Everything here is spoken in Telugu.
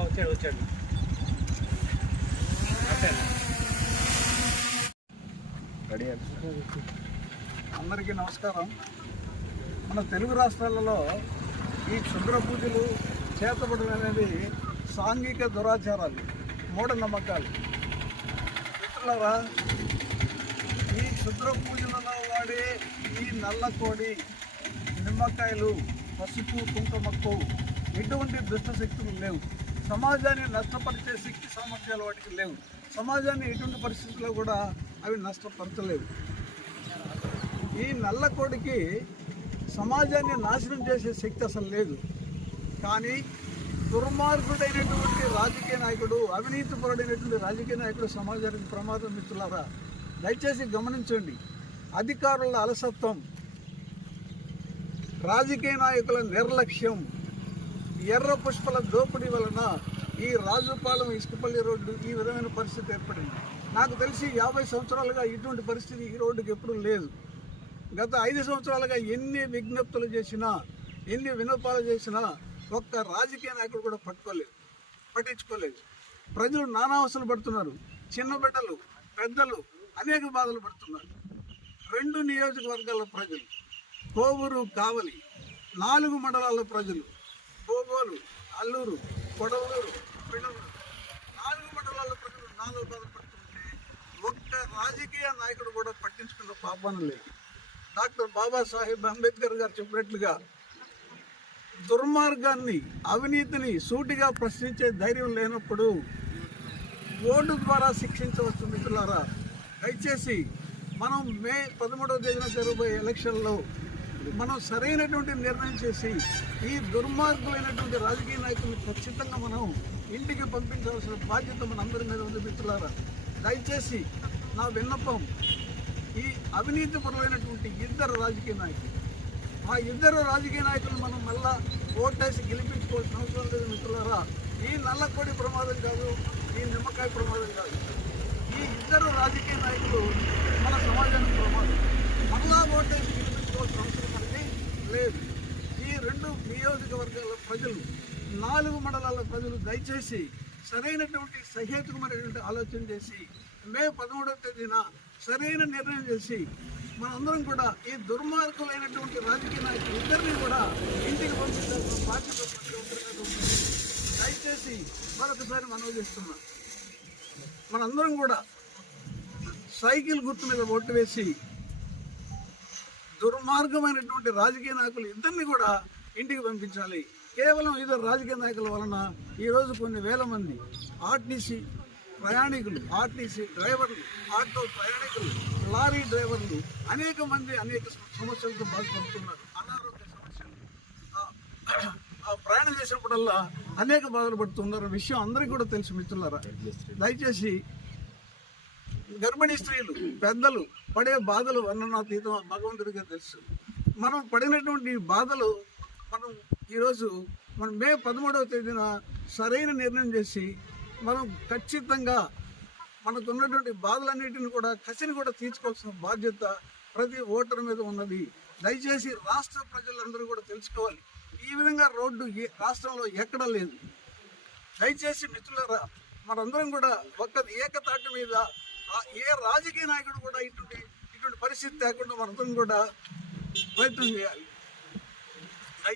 వచ్చాడు వచ్చాడు అందరికీ నమస్కారం. మన తెలుగు రాష్ట్రాలలో ఈ క్షుద్ర పూజలు చేతబడడం అనేది సాంఘిక దురాచారాలు మూఢనమ్మకాలు. మిత్రులారా ఈ క్షుద్ర పూజలలో వాడే ఈ నల్ల కోడి నిమ్మకాయలు పసుపు కుంకుమక్కు ఎటువంటి దుష్ట శక్తులు లేవు. సమాజాన్ని నష్టపరిచే శక్తి సామర్థ్యాలు వాటికి లేవు. సమాజాన్ని ఎటువంటి పరిస్థితుల్లో కూడా అవి నష్టపరచలేవు. ఈ నల్ల కోడికి సమాజాన్ని నాశనం చేసే శక్తి అసలు లేదు. కానీ దుర్మార్గుడైనటువంటి రాజకీయ నాయకుడు అవినీతిపరుడైనటువంటి రాజకీయ నాయకుడు సమాజానికి ప్రమాదం మిత్రులారా దయచేసి గమనించండి. అధికారుల అలసత్వం రాజకీయ నాయకుల నిర్లక్ష్యం ఎర్ర పుష్పల దోపిడీ వలన ఈ రాజుపాలెం ఇసుకపల్లి రోడ్డు ఈ విధమైన పరిస్థితి ఏర్పడింది. నాకు తెలిసి యాభై సంవత్సరాలుగా ఇటువంటి పరిస్థితి ఈ రోడ్డుకి ఎప్పుడూ లేదు. గత ఐదు సంవత్సరాలుగా ఎన్ని విజ్ఞప్తులు చేసినా ఎన్ని వినోపాలు చేసినా ఒక్క రాజకీయ నాయకుడు కూడా పట్టుకోలేదు పట్టించుకోలేదు. ప్రజలు నానా పడుతున్నారు. చిన్న బిడ్డలు పెద్దలు అనేక బాధలు పడుతున్నారు. రెండు నియోజకవర్గాల ప్రజలు కోవూరు కావలి నాలుగు మండలాల ప్రజలు కోగోలు అల్లూరు కొడవలూరు పిల్లలూరు నాలుగు మండలాల ప్రజలు నాలుగు బాధలు పడుతుంటే ఒక్క రాజకీయ నాయకుడు కూడా పట్టించుకున్న పాపన లేదు. డాక్టర్ బాబాసాహెబ్ అంబేద్కర్ గారు చెప్పినట్లుగా దుర్మార్గాన్ని అవినీతిని సూటిగా ప్రశ్నించే ధైర్యం లేనప్పుడు ఓటు ద్వారా శిక్షించవచ్చు మిత్రులారా. దయచేసి మనం మే పదమూడవ తేదీన జరగబోయే ఎలక్షన్లో మనం సరైనటువంటి నిర్ణయం చేసి ఈ దుర్మార్గులైనటువంటి రాజకీయ నాయకులను ఖచ్చితంగా మనం ఇంటికి పంపించాల్సిన బాధ్యత మన అందరి మీద ఉంది మిత్రులారా. దయచేసి నా విన్నపం ఈ అవినీతిపరమైనటువంటి ఇద్దరు రాజకీయ నాయకులు. ఆ ఇద్దరు రాజకీయ నాయకులు మనం మళ్ళా ఓటేసి గెలిపించుకోవాల్సిన అవసరం లేదు మిత్రులారా. ఈ నల్లకొడి ప్రమాదం కాదు ఈ నిమ్మకాయ ప్రమాదం కాదు. ఈ ఇద్దరు రాజకీయ నాయకులు మన సమాజానికి ప్రమాదం. మళ్ళా ఓటేసి గెలిపించుకోవాల్సిన అవసరం మనకి లేదు. ఈ రెండు నియోజకవర్గాల ప్రజలు నాలుగు మండలాల ప్రజలు దయచేసి సరైనటువంటి సహేతుకమైనటువంటి ఆలోచన చేసి మే పదమూడవ తేదీన సరైన నిర్ణయం చేసి మనందరం కూడా ఈ దుర్మార్గులైనటువంటి రాజకీయ నాయకులు ఇద్దరిని కూడా ఇంటికి పంపించాల్సిన బాధ్యత దయచేసి మరొకసారి మనవి చేస్తున్నాం. మనందరం కూడా సైకిల్ గుర్తు మీద ఓట్లు వేసి దుర్మార్గమైనటువంటి రాజకీయ నాయకులు ఇద్దరిని కూడా ఇంటికి పంపించాలి. కేవలం ఇద్దరు రాజకీయ నాయకుల వలన ఈరోజు కొన్ని వేల మంది ఆర్టీసీ ప్రయాణికులు ఆర్టీసీ డ్రైవర్లు ఆటో ప్రయాణికులు లారీ డ్రైవర్లు అనేక మంది అనేక సమస్యలతో బాధపడుతున్నారు. అనారోగ్య సమస్యలు. ప్రయాణం చేసినప్పుడల్లా అనేక బాధలు పడుతున్నారు. విషయం అందరికీ కూడా తెలుసు మిత్రులారా. దయచేసి గర్భిణీ స్త్రీలు పెద్దలు పడే బాధలు వర్ణనాతీతం భగవంతుడిగా తెలుసు. మనం పడినటువంటి బాధలు మనం ఈరోజు మనం మే పదమూడవ తేదీన సరైన నిర్ణయం చేసి మనం ఖచ్చితంగా మనకు ఉన్నటువంటి బాధలన్నిటిని కూడా కసిని కూడా తీర్చుకోవాల్సిన బాధ్యత ప్రతి ఓటర్ మీద ఉన్నది. దయచేసి రాష్ట్ర ప్రజలందరూ కూడా తెలుసుకోవాలి. ఈ విధంగా రోడ్డు ఏ రాష్ట్రంలో ఎక్కడా లేదు. దయచేసి మిత్రులరా మనందరం కూడా ఒక్క ఏకతాటి మీద ఆ ఏ రాజకీయ నాయకుడు కూడా ఇటువంటి ఇటువంటి పరిస్థితి లేకుండా మనందరం కూడా ప్రయత్నం చేయాలి.